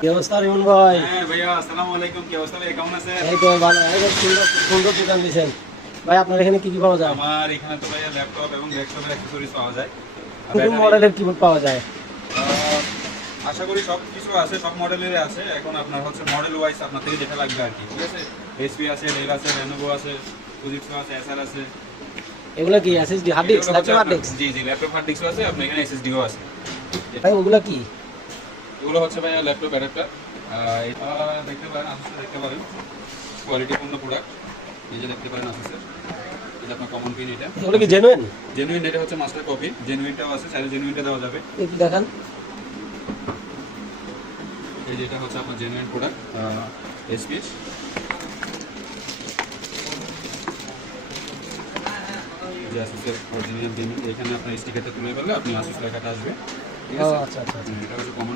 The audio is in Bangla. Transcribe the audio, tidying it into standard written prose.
কি অবস্থা রিমন ভাই? হ্যাঁ ভাইয়া, আসসালামু আলাইকুম। কি অবস্থা ভাই, কেমন আছেন? এই তো ভালো। এই যে সুন্দর সুন্দর দোকান দিয়েছেন ভাই। আপনার এখানে কি কি পাওয়া যায়? আমার এখানে তো ভাইয়া ল্যাপটপ এবং ডেস্কটপের অ্যাক্সেসরিজ পাওয়া যায়। কোন ব্যাটারি, মডেলের কিবোর্ড পাওয়া যায়? আশা করি সব কিছু আছে, সব মডেলেরই আছে। এখন আপনার হচ্ছে মডেল ওয়াইজ আপনার থেকে যেটা লাগবে আর কি, ঠিক আছে? এইচপি আছে, ডেল আছে, লেনোভো আছে, ফুজিক্স আছে, এসআর আছে। এগুলো কি এসএসডি হার্ড ডিস্ক, এগুলো হচ্ছে ল্যাপটপ হার্ড আপনার- ডিস্ক? জি জি, ল্যাপটপ হার্ড ডিস্কও আছে, আপনার এখানে এসএসডিও আছে। ভাই ওগুলো কি? এগুলো হচ্ছে ভাইয়া ল্যাপটপ অ্যাডাপ্টার। এটা দেখতে পারেন, আসুসের দেখতে পারেন, কোয়ালিটিপূর্ণ প্রোডাক্ট। এই যে দেখতে পারেন আসুসের, এটা আপনার কমন পিন। এটা এগুলো কি জেনুইন? জেনুইন, এটা হচ্ছে মাস্টার কপি। জেনুইনটাও আছে, চাইলে জেনুইনটা দেওয়া যাবে। একটু দেখান। এই যেটা হচ্ছে আপনার জেনুইন প্রোডাক্ট এসপি। যে আসুসের অরিজিনাল জেনুইন, এখানে আপনার স্টিকারটা তুলে ফেললে আপনি আসুস লেখাটা আসবে, ঠিক ও আছে? আচ্ছা আচ্ছা। এটা হচ্ছে কমন।